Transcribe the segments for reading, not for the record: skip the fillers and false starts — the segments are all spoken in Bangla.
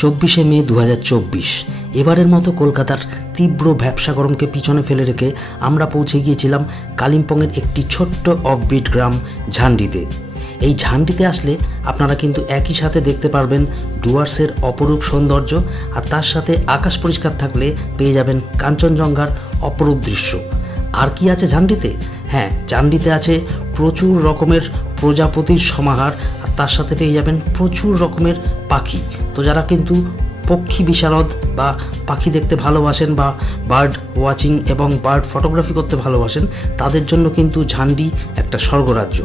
24শে মে 2024 এবারের মতো কলকাতার তীব্র ব্যবসা গরমকে পিছনে ফেলে রেখে আমরা পৌঁছে গিয়েছিলাম কালিম্পংয়ের একটি ছোট্ট অফবিট গ্রাম ঝান্ডিতে। এই ঝান্ডিতে আসলে আপনারা কিন্তু একই সাথে দেখতে পারবেন ডুয়ার্সের অপরূপ সৌন্দর্য, আর তার সাথে আকাশ পরিষ্কার থাকলে পেয়ে যাবেন কাঞ্চনজঙ্ঘার অপরূপ দৃশ্য। আর কি আছে ঝান্ডিতে? হ্যাঁ, ঝান্ডিতে আছে প্রচুর রকমের প্রজাপতির সমাহার, আর তার সাথে পেয়ে যাবেন প্রচুর রকমের পাখি। তো যারা কিন্তু পক্ষী বিশারদ বা পাখি দেখতে ভালোবাসেন বা বার্ড ওয়াচিং এবং বার্ড ফটোগ্রাফি করতে ভালোবাসেন, তাদের জন্য কিন্তু ঝান্ডি একটা স্বর্গরাজ্য।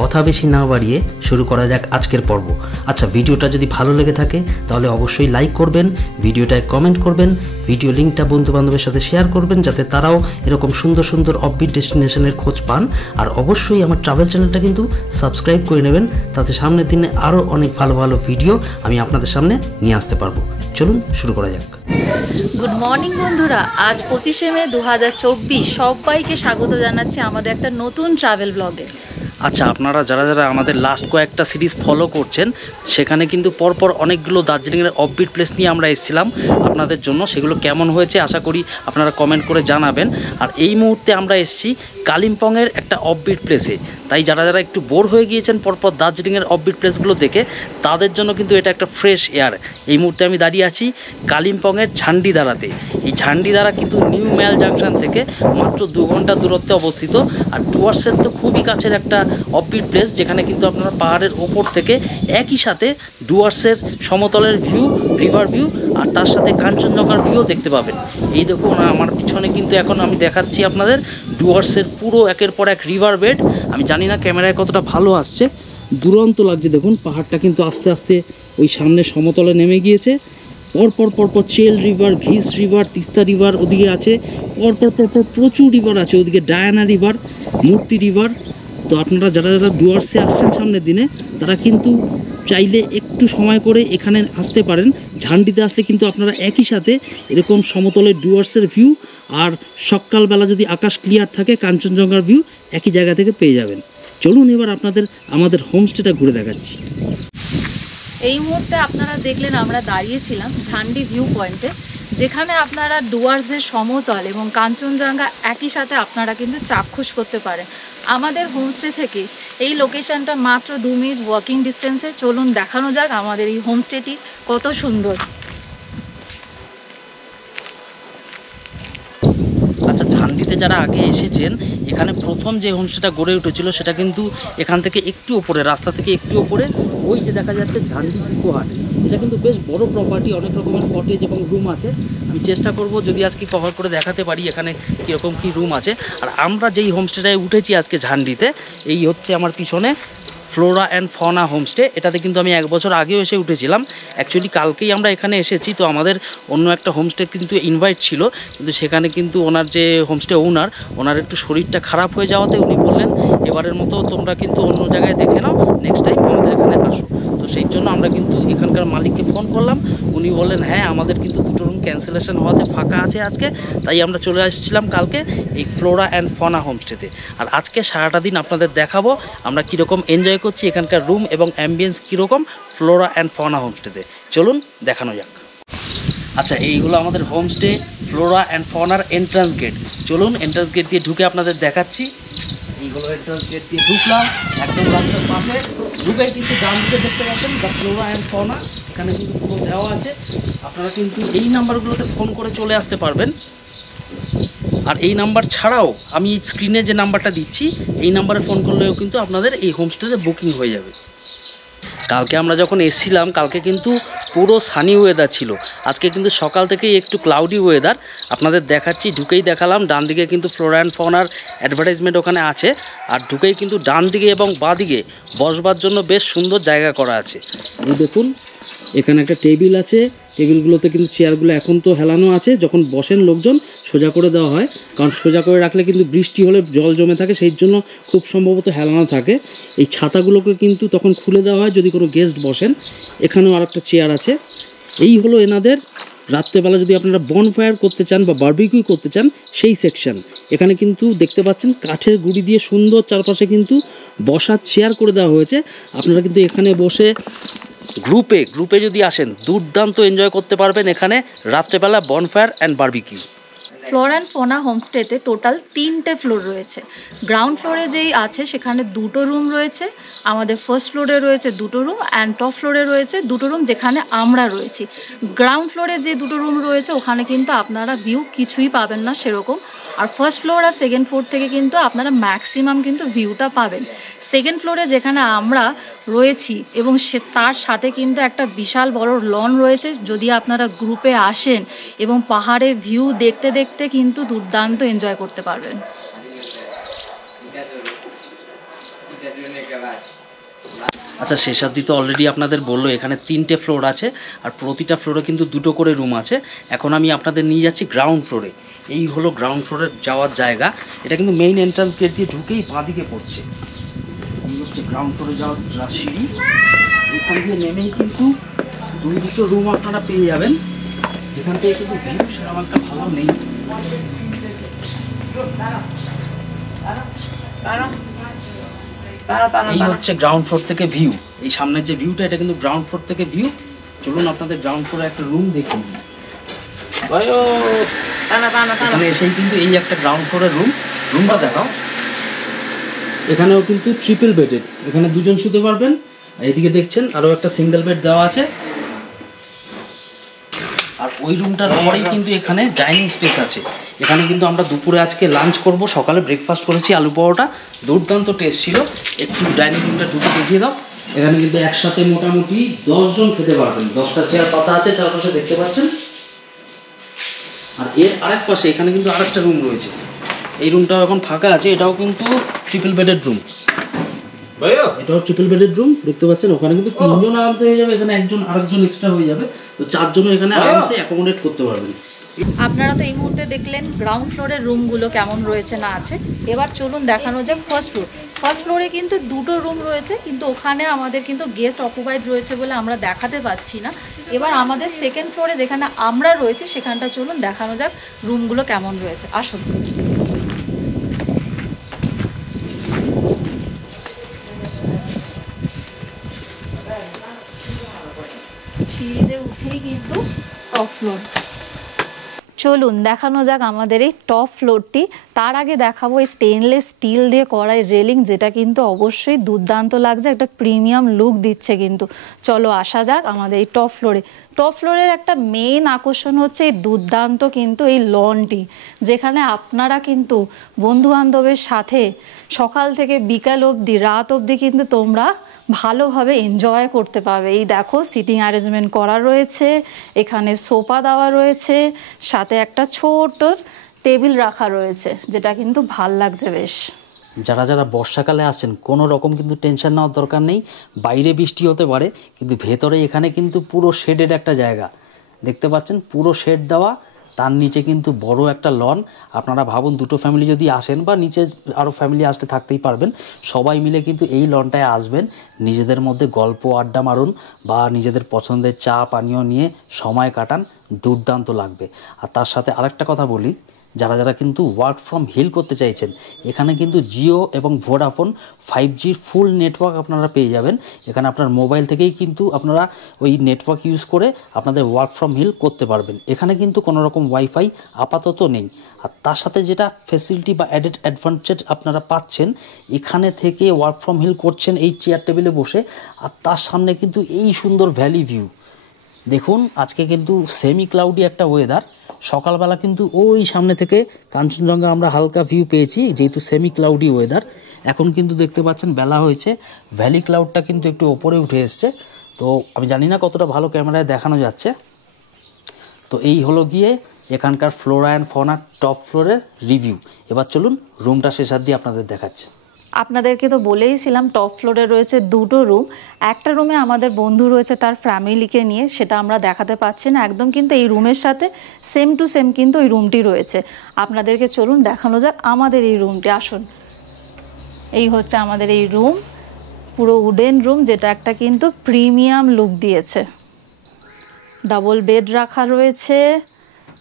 কথা বেশি না বাড়িয়ে শুরু করা যাক আজকের পর্ব। আচ্ছা, ভিডিওটা যদি ভালো লেগে থাকে তাহলে অবশ্যই লাইক করবেন, ভিডিওটায় কমেন্ট করবেন, ভিডিও লিঙ্কটা বন্ধুবান্ধবের সাথে শেয়ার করবেন যাতে তারাও এরকম সুন্দর সুন্দর অফবিট ডেস্টিনেশনের খোঁজ পান। আর অবশ্যই আমার ট্রাভেল চ্যানেলটা কিন্তু সাবস্ক্রাইব করে নেবেন, তাতে সামনের দিনে আরও অনেক ভালো ভালো ভিডিও আমি আপনাদের সামনে নিয়ে আসতে পারবো। চলুন শুরু করা যাক। গুড মর্নিং বন্ধুরা, আজ 25শে মে 2024 সবাইকে স্বাগত জানাচ্ছি আমাদের একটা নতুন ট্রাভেল ব্লগে। আচ্ছা, আপনারা যারা যারা আমাদের লাস্ট কয়েকটা সিরিজ ফলো করছেন, সেখানে কিন্তু পরপর অনেকগুলো দার্জিলিংয়ের অফবিট প্লেস নিয়ে আমরা এসেছিলাম আপনাদের জন্য। সেগুলো কেমন হয়েছে আশা করি আপনারা কমেন্ট করে জানাবেন। আর এই মুহূর্তে আমরা এসেছি কালিম্পংয়ের একটা অফবিট প্লেসে। তাই যারা যারা একটু বোর হয়ে গিয়েছেন পরপর দার্জিলিংয়ের অফবিট প্লেসগুলো দেখে, তাদের জন্য কিন্তু এটা একটা ফ্রেশ এয়ার। এই মুহূর্তে আমি দাঁড়িয়ে আছি কালিম্পংয়ের ঝান্ডিদারাতে। এই ঝান্ডিদারা কিন্তু নিউ ম্যাল জাংশন থেকে মাত্র 2 ঘন্টা দূরত্বে অবস্থিত। আর ডুয়ার্সের তো খুবই কাছের একটা অফবিট প্লেস, যেখানে কিন্তু আপনারা পাহাড়ের ওপর থেকে একই সাথে ডুয়ার্সের সমতলের ভিউ, রিভার ভিউ, আর তার সাথে কাঞ্চনজঙ্ঘার ভিউ দেখতে পাবেন। এই দেখুন আমার পিছনে কিন্তু এখন আমি দেখাচ্ছি আপনাদের ডুয়ার্সের পুরো একের পর এক রিভার বেড। আমি জানি না ক্যামেরায় কতটা ভালো আসছে, দুরন্ত লাগছে। দেখুন পাহাড়টা কিন্তু আস্তে আস্তে ওই সামনে সমতলে নেমে গিয়েছে। পরপর চেল রিভার, ঘিস রিভার, তিস্তা রিভার ওদিকে আছে। পরপর প্রচুর রিভার আছে ওদিকে, ডায়ানা রিভার, মূর্তি রিভার। তো আপনারা যারা যারা ডুয়ার্সে আসছেন সামনের দিনে, তারা কিন্তু চাইলে একটু সময় করে এখানে আসতে পারেন। ঝান্ডিতে আসলে কিন্তু আপনারা একই সাথে এরকম সমতলের ডুয়ার্সের ভিউ আর সকালবেলা যদি আকাশ ক্লিয়ার থাকে কাঞ্চনজঙ্ঘার ভিউ একই জায়গা থেকে পেয়ে যাবেন। চলুন এবার আপনাদের আমাদের হোমস্টেটা ঘুরে দেখাচ্ছি। এই মুহূর্তে আপনারা দেখলেন আমরা দাঁড়িয়েছিলাম ঝান্ডি ভিউ পয়েন্টে, যেখানে আপনারা ডুয়ার্সের সমতল এবং কাঞ্চনজঙ্ঘা একই সাথে আপনারা কিন্তু চাক্ষুষ করতে পারেন। আমাদের হোমস্টে থেকে এই লোকেশনটা মাত্র 2 মিনিট ওয়াকিং ডিস্টেন্সে। চলুন দেখানো যাক আমাদের এই হোমস্টেটি কত সুন্দর। আচ্ছা, ঝান্ডিতে যারা আগে এসেছেন, এখানে প্রথম যে হোমস্টেটা গড়ে উঠেছিল সেটা কিন্তু এখান থেকে একটু ওপরে, রাস্তা থেকে একটু ওপরে ওই যে দেখা যাচ্ছে ঝান্ডি ইকোহাট। এটা কিন্তু বেশ বড় প্রপার্টি, অনেক রকমের কটেজ এবং রুম আছে। আমি চেষ্টা করব যদি আজকে কভার করে দেখাতে পারি এখানে কীরকম কী রুম আছে। আর আমরা যেই হোমস্টেটায় উঠেছি আজকে ঝান্ডিতে, এই হচ্ছে আমার পিছনে ফ্লোরা অ্যান্ড ফনা হোমস্টে। এটাতে কিন্তু আমি 1 বছর আগেও এসে উঠেছিলাম। অ্যাকচুয়ালি কালকেই আমরা এখানে এসেছি, তো আমাদের অন্য একটা হোমস্টে কিন্তু ইনভাইট ছিল, কিন্তু সেখানে কিন্তু ওনার যে হোমস্টে ওনার একটু শরীরটা খারাপ হয়ে যাওয়াতে উনি বললেন এবারের মতো তোমরা কিন্তু অন্য জায়গায় দেখে নাও, নেক্সট টাইম আমাদের এখানে আসো। তো সেই জন্য আমরা কিন্তু এখানকার মালিককে ফোন করলাম, উনি বললেন হ্যাঁ আমাদের কিন্তু 2টো রুম ক্যান্সেলেশন হওয়াতে ফাঁকা আছে আজকে, তাই আমরা চলে আসছিলাম কালকে এই ফ্লোরা অ্যান্ড ফনা হোমস্টেতে। আর আজকে সারাটা দিন আপনাদের দেখাবো আমরা কীরকম এনজয় করছি, এখানকার রুম এবং অ্যাম্বিয়েন্স কীরকম ফ্লোরা অ্যান্ড ফনা হোমস্টেতে। চলুন দেখানো যাক। আচ্ছা, এইগুলো আমাদের homestay Flora and Fauna entrance gate. চলুন এন্ট্রান্স গেট দিয়ে ঢুকে আপনাদের দেখাচ্ছি। এইগুলো এন্ট্রান্স গেট দিয়ে ঢুকলাম, একদম রাস্তার পাশে ঢুকেই কিন্তু ডান দিকে দেখতে পাচ্ছেন দ্য ফ্লোরা অ্যান্ড ফনা। এখানে কিন্তু পুরো দেওয়া আছে, আপনারা কিন্তু এই নাম্বারগুলোতে ফোন করে চলে আসতে পারবেন। আর এই নাম্বার ছাড়াও আমি স্ক্রিনে যে নাম্বারটা দিচ্ছি, এই নাম্বারে ফোন করলেও কিন্তু আপনাদের এই হোমস্টেতে বুকিং হয়ে যাবে। কালকে আমরা যখন এসেছিলাম, কালকে কিন্তু পুরো সানি ওয়েদার ছিল। আজকে কিন্তু সকাল থেকেই একটু ক্লাউডি ওয়েদার। আপনাদের দেখাচ্ছি, ঢুকেই দেখালাম ডান দিকে কিন্তু ফ্লোরা অ্যান্ড ফনার অ্যাডভার্টাইজমেন্ট ওখানে আছে। আর ঢুকেই কিন্তু ডান দিকে এবং বাঁ দিকে বসবার জন্য বেশ সুন্দর জায়গা করা আছে। এই দেখুন এখানে একটা টেবিল আছে, টেবিলগুলোতে কিন্তু চেয়ারগুলো এখন তো হেলানো আছে, যখন বসেন লোকজন সোজা করে দেওয়া হয়, কারণ সোজা করে রাখলে কিন্তু বৃষ্টি হলে জল জমে থাকে, সেই জন্য খুব সম্ভবত হেলানো থাকে। এই ছাতাগুলোকে কিন্তু তখন খুলে দেওয়া হয় যদি কোনো গেস্ট বসেন। এখানেও আরেকটা চেয়ার আছে। এই হলো এনাদের রাত্রেবেলা যদি আপনারা বনফায়ার করতে চান বা বারবিকিউ করতে চান সেই সেকশন। এখানে কিন্তু দেখতে পাচ্ছেন কাঠের গুঁড়ি দিয়ে সুন্দর চারপাশে কিন্তু বসার চেয়ার করে দেওয়া হয়েছে। আপনারা কিন্তু এখানে বসে গ্রুপে যদি আসেন দুর্দান্ত এনজয় করতে পারবেন এখানে রাত্রেবেলা bonfire and barbecue. Flora and Fauna হোমস্টেতে টোটাল 3টে ফ্লোর রয়েছে। গ্রাউন্ড ফ্লোরে যেই আছে সেখানে 2টো রুম রয়েছে, আমাদের ফার্স্ট ফ্লোরে রয়েছে 2টো রুম, অ্যান্ড টপ ফ্লোরে রয়েছে 2টো রুম যেখানে আমরা রয়েছি। গ্রাউন্ড ফ্লোরে যে 2টো রুম রয়েছে ওখানে কিন্তু আপনারা ভিউ কিছুই পাবেন না সেরকম, আর ফার্স্ট ফ্লোর আর সেকেন্ড ফ্লোর থেকে কিন্তু আপনারা ম্যাক্সিমাম কিন্তু ভিউটা পাবেন। সেকেন্ড ফ্লোরে যেখানে আমরা রয়েছি এবং তার সাথে কিন্তু একটা বিশাল বড় লন রয়েছে, যদি আপনারা গ্রুপে আসেন এবং পাহাড়ের ভিউ দেখতে দেখতে কিন্তু দুর্দান্ত এনজয় করতে পারবেন। আচ্ছা, শেষাদ্রি তো অলরেডি আপনাদের বললো এখানে 3টে ফ্লোর আছে আর প্রতিটা ফ্লোরে কিন্তু 2টো করে রুম আছে। এখন আমি আপনাদের নিয়ে যাচ্ছি গ্রাউন্ড ফ্লোরে। এই হলো গ্রাউন্ড ফ্লোরে যাওয়ার জায়গা। এটা কিন্তু মেইন এন্ট্রান্স গেট দিয়ে ঢুকেই বাঁদিকে পড়ছে। এই হচ্ছে গ্রাউন্ড ফ্লোরে যাওয়ার সিঁড়ি। এখান দিয়ে নেমেই কিন্তু 2টো রুম আপনারা পেয়ে যাবেন, যেখান থেকে কিন্তু ভিউ সেরকম একটা ভালো নেই। এই হচ্ছে গ্রাউন্ড ফ্লোর থেকে ভিউ। এই সামনের যে ভিউটা এটা কিন্তু গ্রাউন্ড ফ্লোর থেকে ভিউ। চলুন আপনাদের গ্রাউন্ড ফ্লোরে একটা রুম দেখুন। এখানে এসেই কিন্তু এই একটা গ্রাউন্ড ফ্লোরের রুমটা দেখাও। এখানেও কিন্তু ট্রিপল বেডেড, এখানে 2জন শুতে পারবেন। এইদিকে দেখছেন আরও একটা সিঙ্গেল বেড দেওয়া আছে। আর ওই রুমটার পরেই কিন্তু এখানে ডাইনিং স্পেস আছে। এখানে কিন্তু আমরা দুপুরে আজকে লাঞ্চ করব, সকালে ব্রেকফাস্ট করেছি আলু পরোটা, দুর্দান্ত টেস্ট ছিল। একটু ডাইনিং রুমটা ঢুকে দেখিয়ে দাও। এখানে কিন্তু একসাথে মোটামুটি 10 জন খেতে পারবেন। 10টা চেয়ার পাতা আছে চারপাশে দেখতে পাচ্ছেন। আর এর আরেক পাশে এখানে কিন্তু আরেকটা রুম রয়েছে। এই রুমটাও এখন ফাঁকা আছে, এটাও কিন্তু ট্রিপল বেডেড রুম। এটাও ট্রিপল বেডেড রুম দেখতে পাচ্ছেন। ওখানে কিন্তু 3জন আরামসে হয়ে যাবে, এখানে আরেকজন এক্সট্রা হয়ে যাবে, তো 4জনও এখানে আরামসে অ্যাকোমোডেট করতে পারবেন। আপনারা তো এই মুহূর্তে দেখলেন গ্রাউন্ড ফ্লোরের রুমগুলো কেমন রয়েছে না আছে। এবার চলুন দেখানো যাক ফার্স্ট ফ্লোর। ফার্স্ট ফ্লোরে কিন্তু 2টো রুম রয়েছে, কিন্তু ওখানে আমাদের কিন্তু গেস্ট অকুপাইড রয়েছে বলে আমরা দেখাতে পাচ্ছি না। এবার আমাদের সেকেন্ড ফ্লোরে যেখানে আমরা রয়েছি সেখানটা চলুন দেখানো যাক রুমগুলো কেমন রয়েছে। আসুন। সিঁড়িতে উঠেই কিন্তু টপ ফ্লোর। চলুন দেখানো যাক আমাদের এই টপ ফ্লোরটি। তার আগে দেখাবো এই স্টেনলেস স্টিল দিয়ে করা রেলিং, যেটা কিন্তু অবশ্যই দুর্দান্ত লাগছে, একটা প্রিমিয়াম লুক দিচ্ছে কিন্তু। চলো আসা যাক আমাদের এই টপ ফ্লোরে। টপ ফ্লোরের একটা মেইন আকর্ষণ হচ্ছে এই দুর্দান্ত কিন্তু এই লনটি, যেখানে আপনারা কিন্তু বন্ধু বান্ধবের সাথে সকাল থেকে বিকাল অবধি রাত অবধি কিন্তু তোমরা ভালোভাবে এনজয় করতে পারবে। এই দেখো সিটিং অ্যারেঞ্জমেন্ট করা রয়েছে, এখানে সোফা দেওয়া রয়েছে, সাথে একটা ছোট টেবিল রাখা রয়েছে, যেটা কিন্তু ভাল লাগছে বেশ। যারা বর্ষাকালে আসছেন কোনো রকম কিন্তু টেনশন নেওয়ার দরকার নেই। বাইরে বৃষ্টি হতে পারে, কিন্তু ভেতরে এখানে কিন্তু পুরো শেডেড একটা জায়গা দেখতে পাচ্ছেন, পুরো শেড দেওয়া, তার নিচে কিন্তু বড় একটা লন। আপনারা ভাবুন 2টো ফ্যামিলি যদি আসেন, বা নিচে আরও ফ্যামিলি আসতে থাকতেই পারবেন, সবাই মিলে কিন্তু এই লনটায় আসবেন, নিজেদের মধ্যে গল্প আড্ডা মারুন বা নিজেদের পছন্দের চা পানীয় নিয়ে সময় কাটান, দুর্দান্ত লাগবে। আর তার সাথে আরেকটা কথা বলি, যারা কিন্তু ওয়ার্ক ফ্রম হিল করতে চাইছেন, এখানে কিন্তু জিও এবং ভোডাফোন 5G ফুল নেটওয়ার্ক আপনারা পেয়ে যাবেন। এখানে আপনার মোবাইল থেকেই কিন্তু আপনারা ওই নেটওয়ার্ক ইউজ করে আপনাদের ওয়ার্ক ফ্রম হিল করতে পারবেন। এখানে কিন্তু কোনো রকম ওয়াইফাই আপাতত নেই। আর তার সাথে যেটা ফেসিলিটি বা অ্যাডেড অ্যাডভান্টেজ আপনারা পাচ্ছেন, এখানে থেকে ওয়ার্ক ফ্রম হিল করছেন এই চেয়ার টেবিলে বসে, আর তার সামনে কিন্তু এই সুন্দর ভ্যালি ভিউ দেখুন। আজকে কিন্তু সেমি ক্লাউডি একটা ওয়েদার, সকালবেলা কিন্তু ওই সামনে থেকে কাঞ্চনজঙ্ঘা আমরা হালকা ভিউ পেয়েছি, যেহেতু সেমি ক্লাউডি ওয়েদার। এখন কিন্তু দেখতে পাচ্ছেন বেলা হয়েছে, ভ্যালি ক্লাউডটা কিন্তু একটু ওপরে উঠে এসছে, তো আমি জানি না কতটা ভালো ক্যামেরায় দেখানো যাচ্ছে। তো এই হলো গিয়ে এখানকার ফ্লোরা অ্যান্ড ফনা টপ ফ্লোরের রিভিউ। এবার চলুন রুমটা শেষার্ধি আপনাদের দেখাচ্ছে। আপনাদেরকে তো বলেইছিলাম টপ ফ্লোরে রয়েছে 2টো রুম। একটা রুমে আমাদের বন্ধু রয়েছে তার ফ্যামিলিকে নিয়ে, সেটা আমরা দেখাতে পাচ্ছি না একদম, কিন্তু এই রুমের সাথে সেম টু সেম কিন্তু ওই রুমটি রয়েছে। আপনাদেরকে চলুন দেখানো যাক আমাদের এই রুমটি। আসুন, এই হচ্ছে আমাদের এই রুম, পুরো উডেন রুম, যেটা একটা কিন্তু প্রিমিয়াম লুক দিয়েছে। ডাবল বেড রাখা রয়েছে,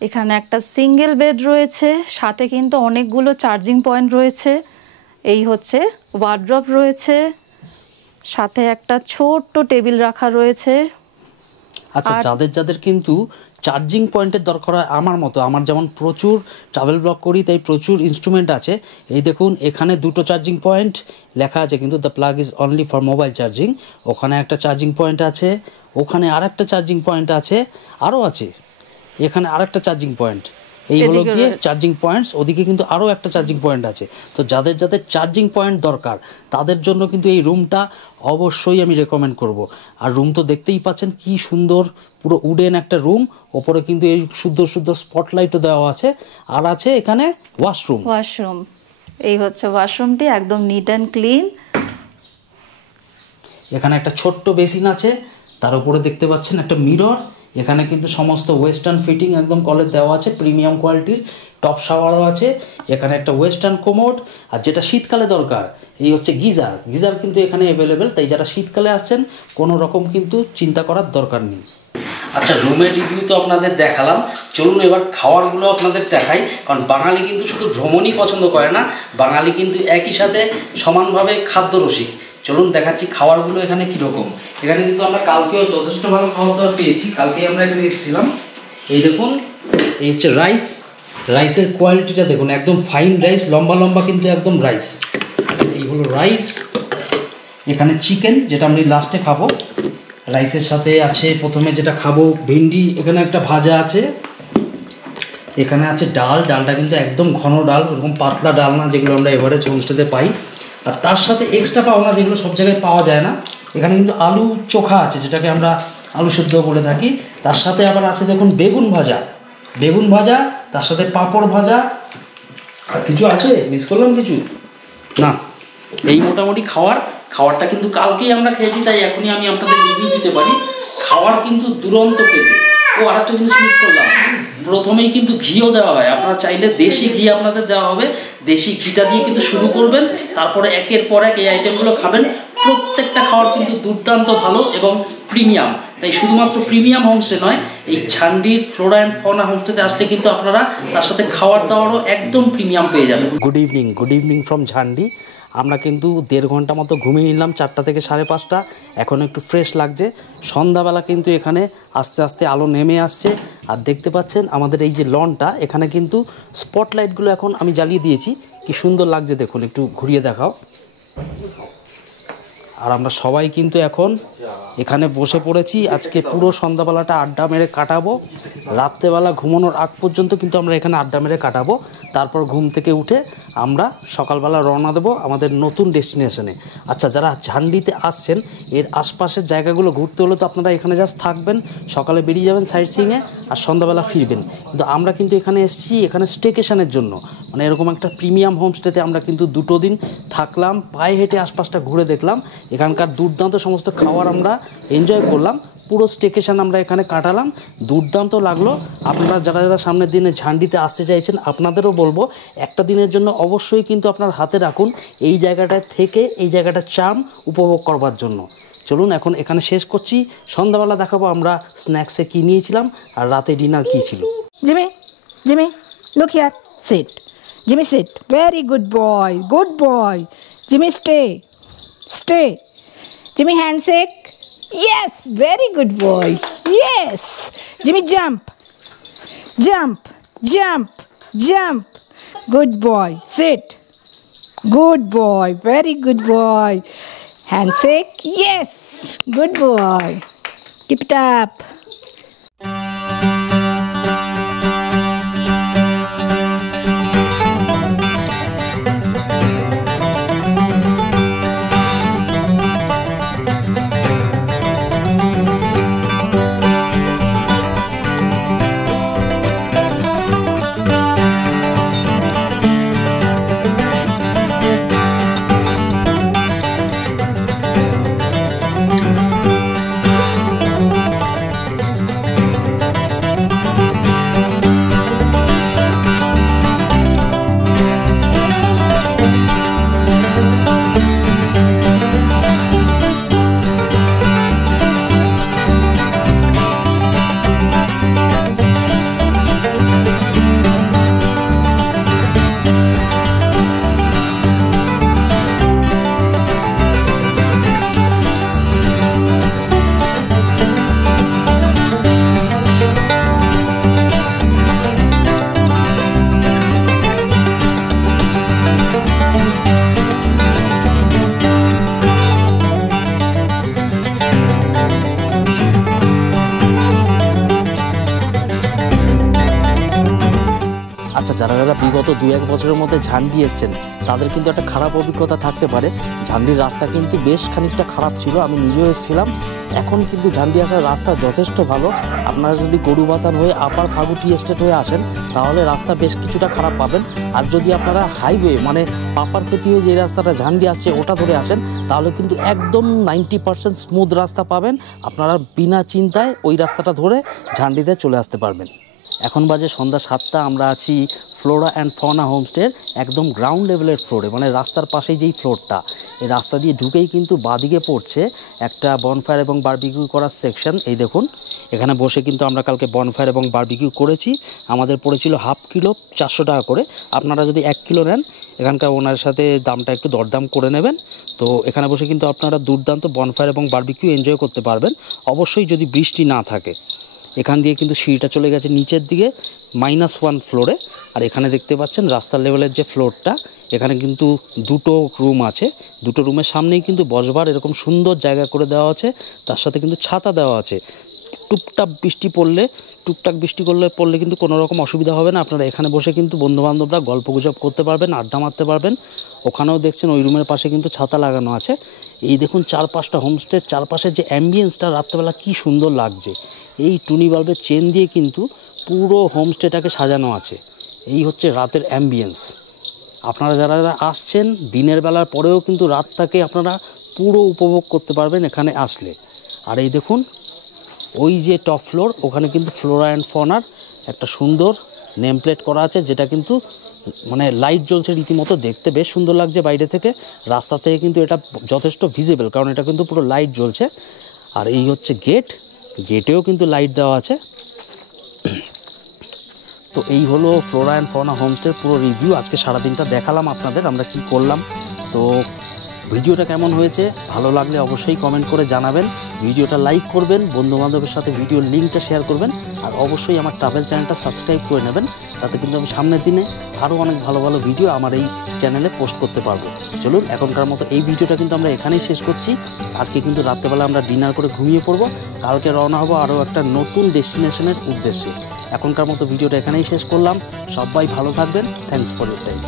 এখানে একটা সিঙ্গেল বেড রয়েছে, সাথে কিন্তু অনেকগুলো চার্জিং পয়েন্ট রয়েছে। এই হচ্ছে ওয়ার্ড্রপ রয়েছে, সাথে একটা ছোট্ট টেবিল রাখা রয়েছে। আচ্ছা, যাদের যাদের কিন্তু চার্জিং পয়েন্টের দরকার হয় আমার মতো, আমার যেমন প্রচুর ট্রাভেল ব্লগ করি তাই প্রচুর ইনস্ট্রুমেন্ট আছে। এই দেখুন এখানে দুটো চার্জিং পয়েন্ট লেখা আছে, কিন্তু the plug is only for mobile charging. ওখানে একটা চার্জিং পয়েন্ট আছে, ওখানে আরেকটা চার্জিং পয়েন্ট আছে, আরও আছে এখানে আরেকটা চার্জিং পয়েন্ট। এই হলো গিয়ে চার্জিং পয়েন্টস, ওদিকে কিন্তু আরও একটা চার্জিং পয়েন্ট আছে। তো যাদের যাদের চার্জিং পয়েন্ট দরকার তাদের জন্য কিন্তু এই রুমটা অবশ্যই আমি রেকমেন্ড করব। আর রুম তো দেখতেই পাচ্ছেন কি সুন্দর, পুরো উডেন একটা রুম, ওপরে কিন্তু এই সুন্দর সুন্দর স্পটলাইটও দেওয়া আছে। আর আছে এখানে ওয়াশরুম। এই হচ্ছে ওয়াশরুমটি, একদম নিট অ্যান্ড ক্লিন। এখানে একটা ছোট্ট বেসিন আছে, তার উপরে দেখতে পাচ্ছেন একটা মিরর। এখানে কিন্তু সমস্ত ওয়েস্টার্ন ফিটিং একদম কলের দেওয়া আছে, প্রিমিয়াম কোয়ালিটির। টপ শাওয়ারও আছে, এখানে একটা ওয়েস্টার্ন কোমোড। আর যেটা শীতকালে দরকার এই হচ্ছে গিজার। গিজার কিন্তু এখানে অ্যাভেলেবেল, তাই যারা শীতকালে আসছেন কোনো রকম কিন্তু চিন্তা করার দরকার নেই। আচ্ছা, রুমের রিভিউ তো আপনাদের দেখালাম, চলুন এবার খাবারগুলো আপনাদের দেখাই। কারণ বাঙালি কিন্তু শুধু ভ্রমণই পছন্দ করে না, বাঙালি কিন্তু একই সাথে সমানভাবে খাদ্যরসিক। চলুন দেখাচ্ছি খাবারগুলো এখানে কীরকম। এখানে কিন্তু আমরা কালকেও যথেষ্ট ভালো খাবার দাবার পেয়েছি, কালকেই আমরা এখানে এসেছিলাম। এই দেখুন, এই হচ্ছে রাইস। রাইসের কোয়ালিটিটা দেখুন, একদম ফাইন রাইস, লম্বা লম্বা কিন্তু একদম রাইস। এই হলো রাইস। এখানে চিকেন, যেটা আমি লাস্টে খাবো। রাইসের সাথে আছে প্রথমে যেটা খাবো ভেন্ডি, এখানে একটা ভাজা আছে। এখানে আছে ডাল, ডালটা কিন্তু একদম ঘন ডাল, ওরকম পাতলা ডাল না যেগুলো আমরা এভারেজ হোমস্টেতে পাই। আর তার সাথে এক্সট্রা পাও না, যেগুলো সব জায়গায় পাওয়া যায় না। এখানে কিন্তু আলু চোখা আছে, যেটাকে আমরা আলু সেদ্ধ বলে থাকি। তার সাথে আবার আছে দেখুন বেগুন ভাজা, বেগুন ভাজা, তার সাথে পাঁপড় ভাজা। আর কিছু আছে, মিস করলাম কিছু না? এই মোটামুটি খাবারটা কিন্তু কালকেই আমরা খেয়েছি, তাই এখনই আমি আপনাদের রিভিউ দিতে পারি। খাবার কিন্তু দুরন্ত খেতে। ও আরেকটা জিনিস মিস করলাম, প্রথমেই কিন্তু ঘিও দেওয়া হয়। আপনারা চাইলে দেশি ঘি আপনাদের দেওয়া হবে, দেশি ঘিটা দিয়ে কিন্তু শুরু করবেন, তারপরে একের পর এক এই আইটেমগুলো খাবেন। প্রত্যেকটা খাবার কিন্তু দুর্দান্ত ভালো এবং প্রিমিয়াম। তাই শুধুমাত্র প্রিমিয়াম হোমস্টে নয়, এই ঝান্ডির ফ্লোরা অ্যান্ড ফনা হোমস্টেতে আসলে কিন্তু আপনারা তার সাথে খাওয়ার দাওয়ারও একদম প্রিমিয়াম পেয়ে যাবেন। Good evening from ঝান্ডি। আমরা কিন্তু 1.5 ঘন্টা মতো ঘুমিয়ে নিলাম, 4টা থেকে 5:30। এখন একটু ফ্রেশ লাগছে। সন্ধ্যাবেলা কিন্তু এখানে আস্তে আস্তে আলো নেমে আসছে। আর দেখতে পাচ্ছেন আমাদের এই যে লনটা, এখানে কিন্তু স্পটলাইটগুলো এখন আমি জ্বালিয়ে দিয়েছি। কি সুন্দর লাগছে দেখুন, একটু ঘুরিয়ে দেখাও। আর আমরা সবাই কিন্তু এখন এখানে বসে পড়েছি। আজকে পুরো সন্ধ্যাবেলাটা আড্ডা মেরে কাটাবো। রাত্রেবেলা ঘুমানোর আগ পর্যন্ত কিন্তু আমরা এখানে আড্ডা মেরে কাটাবো। তারপর ঘুম থেকে উঠে আমরা সকালবেলা রওনা দেবো আমাদের নতুন ডেস্টিনেশনে। আচ্ছা, যারা ঝান্ডিতে আসছেন এর আশপাশের জায়গাগুলো ঘুরতে হলে তো আপনারা এখানে জাস্ট থাকবেন, সকালে বেরিয়ে যাবেন সাইট সিইংয়ে, আর সন্ধ্যাবেলা ফিরবেন। কিন্তু আমরা কিন্তু এখানে এসেছি এখানে স্টেকেশনের জন্য, মানে এরকম একটা প্রিমিয়াম হোমস্টেতে আমরা কিন্তু 2 দিন থাকলাম, পায়ে হেঁটে আশপাশটা ঘুরে দেখলাম। এখানকার দুর্দান্ত সমস্ত খাবার আমরা এনজয় করলাম। পুরো স্টেকেশন আমরা এখানে কাটালাম, দুর্দান্ত লাগলো। আপনারা যারা যারা সামনের দিনে ঝান্ডিতে আসতে চাইছেন আপনাদেরও বলবো একটা দিনের জন্য অবশ্যই কিন্তু আপনার হাতে রাখুন এই জায়গাটায় থেকে এই জায়গাটা চাম উপভোগ করবার জন্য। চলুন এখন এখানে শেষ করছি। সন্ধ্যাবেলা দেখাবো আমরা স্ন্যাক্সে কী নিয়েছিলাম আর রাতে ডিনার কী ছিল। Jimmy, look here, sit. Jimmy, sit. Very good boy. Jimmy, stay. Jimmy, handshake. Yes, very good boy. Yes. Jimmy, jump. Good boy. Sit. Good boy. Very good boy. Handshake. Yes. Good boy. Keep it up. আচ্ছা, যারা যারা বিগত 2-1 বছরের মধ্যে ঝান্ডি এসছেন তাদের কিন্তু একটা খারাপ অভিজ্ঞতা থাকতে পারে। ঝান্ডির রাস্তা কিন্তু বেশ খানিকটা খারাপ ছিল, আমি নিজেও এসেছিলাম। এখন কিন্তু ঝান্ডি আসার রাস্তা যথেষ্ট ভালো। আপনারা যদি গরুবাতান হয়ে আপার ফাগুটি এস্টেট হয়ে আসেন তাহলে রাস্তা বেশ কিছুটা খারাপ পাবেন। আর যদি আপনারা হাইওয়ে মানে পাপারপতি হয়ে যে রাস্তাটা ঝান্ডি আসছে ওটা ধরে আসেন তাহলে কিন্তু একদম 90% স্মুথ রাস্তা পাবেন। আপনারা বিনা চিন্তায় ওই রাস্তাটা ধরে ঝান্ডিতে চলে আসতে পারবেন। এখন বাজে সন্ধ্যা 7টা, আমরা আছি ফ্লোরা অ্যান্ড ফনা হোমস্টের একদম গ্রাউন্ড লেভেলের ফ্লোরে, মানে রাস্তার পাশেই যেই ফ্লোরটা, এই রাস্তা দিয়ে ঢুকেই কিন্তু বাদিকে পড়ছে একটা বনফায়ার এবং বারবিকিউ করার সেকশন। এই দেখুন, এখানে বসে কিন্তু আমরা কালকে বনফায়ার এবং বারবিকিউ করেছি। আমাদের পড়েছিল হাফ কিলো 400 টাকা করে। আপনারা যদি 1 কিলো নেন এখানকার ওনার সাথে দামটা একটু দরদাম করে নেবেন। তো এখানে বসে কিন্তু আপনারা দুর্দান্ত বনফায়ার এবং বারবিকিউ এনজয় করতে পারবেন, অবশ্যই যদি বৃষ্টি না থাকে। এখান দিয়ে কিন্তু সিঁড়িটা চলে গেছে নিচের দিকে -1 ফ্লোরে। আর এখানে দেখতে পাচ্ছেন রাস্তার লেভেলের যে ফ্লোরটা, এখানে কিন্তু 2টো রুম আছে। 2টো রুমের সামনেই কিন্তু বসবার এরকম সুন্দর জায়গা করে দেওয়া আছে, তার সাথে কিন্তু ছাতা দেওয়া আছে। টুকটাক বৃষ্টি পড়লে কিন্তু কোনো রকম অসুবিধা হবে না। আপনারা এখানে বসে কিন্তু বন্ধুবান্ধবরা গল্পগুজব করতে পারবেন, আড্ডা মারতে পারবেন। ওখানেও দেখছেন ওই রুমের পাশে কিন্তু ছাতা লাগানো আছে। এই দেখুন 4-5টা হোমস্টের চারপাশের যে অ্যাম্বিয়েন্সটা রাত্রেবেলা কি সুন্দর লাগছে। এই টুনি বাল্বের চেন দিয়ে কিন্তু পুরো হোমস্টেটাকে সাজানো আছে। এই হচ্ছে রাতের অ্যাম্বিয়েন্স। আপনারা যারা যারা আসছেন দিনের বেলার পরেও কিন্তু রাতটাকে আপনারা পুরো উপভোগ করতে পারবেন এখানে আসলে। আর এই দেখুন ওই যে টপ ফ্লোর, ওখানে কিন্তু ফ্লোরা অ্যান্ড ফনার একটা সুন্দর নেম প্লেট করা আছে, যেটা কিন্তু মানে লাইট জ্বলছে রীতিমতো, দেখতে বেশ সুন্দর লাগছে বাইরে থেকে। রাস্তা থেকে কিন্তু এটা যথেষ্ট ভিজিবল, কারণ এটা কিন্তু পুরো লাইট জ্বলছে। আর এই হচ্ছে গেটেও কিন্তু লাইট দেওয়া আছে। তো এই হলো ফ্লোরা অ্যান্ড ফনা হোমস্টের পুরো রিভিউ। আজকে সারাদিনটা দেখালাম আপনাদের আমরা কি করলাম। তো ভিডিওটা কেমন হয়েছে, ভালো লাগলে অবশ্যই কমেন্ট করে জানাবেন, ভিডিওটা লাইক করবেন, বন্ধুবান্ধবের সাথে ভিডিওর লিঙ্কটা শেয়ার করবেন, আর অবশ্যই আমার ট্রাভেল চ্যানেলটা সাবস্ক্রাইব করে নেবেন। তাতে কিন্তু আমি সামনের দিনে আরও অনেক ভালো ভালো ভিডিও আমার এই চ্যানেলে পোস্ট করতে পারবো। চলুন এখনকার মতো এই ভিডিওটা কিন্তু আমরা এখানেই শেষ করছি। আজকে কিন্তু রাত্রেবেলা আমরা ডিনার করে ঘুমিয়ে পড়বো, কালকে রওনা হবো আরও একটা নতুন ডেস্টিনেশনের উদ্দেশ্যে। এখনকার মতো ভিডিওটা এখানেই শেষ করলাম। সবাই ভালো থাকবেন। Thanks for your time.